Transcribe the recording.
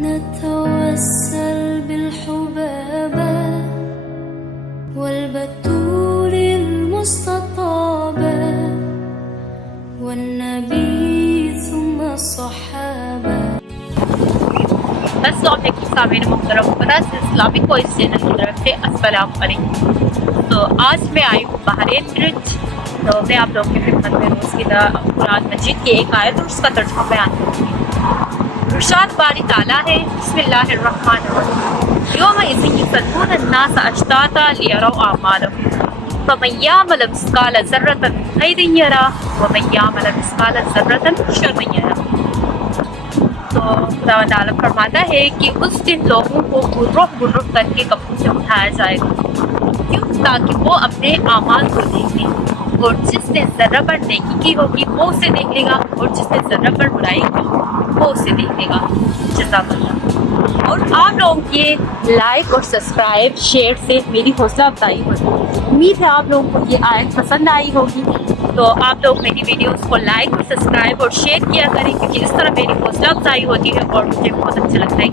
نتوسل بالحبابة والبتول المستطابة والنبي ثم الصحابة. السلام علیکم سامعین محترم، براس اسلامک وائس چینل کی طرف سے السلام علیکم۔ تو آج میں آئی ہوں بحرین برج، تو میں آپ لوگوں کی خدمت میں روز کی طرح قرآن مجید کی ایک آیت اور اس کا ترجمہ بیان کروں گی۔ ارشاد باری تعالیٰ ہے، بسم اللہ الرحمن الرحیم، یومئذ یصدون الناس اشتاتا لیروا اعمالهم فمن یعمل مثقال ذرة خیرا یرہ ومن یعمل مثقال ذرة شرا یرہ۔ تو خدا تعالیٰ فرماتا ہے کہ اس دن لوگوں کو گروہ گروہ کر کے قبروں سے اٹھایا جائے گا، کیوں؟ تاکہ وہ اپنے اعمال کو دیکھیں، اور جس نے ذرہ پر نیکی کی ہوگی وہ اسے دیکھ لے گا، اور جس نے ذرہ پر برائی کی وہ اسے دیکھ لے گا۔ جزاک اللہ۔ اور آپ لوگوں کے لائک اور سبسکرائب شیئر سے میری حوصلہ افزائی ہوتی ہے۔ امید ہے آپ لوگوں کو یہ آیت پسند آئی ہوگی، تو آپ لوگ میری ویڈیوز کو لائک اور سبسکرائب اور شیئر کیا کریں، کیونکہ اس طرح میری حوصلہ افزائی ہوتی ہے اور مجھے بہت اچھا لگتا ہے۔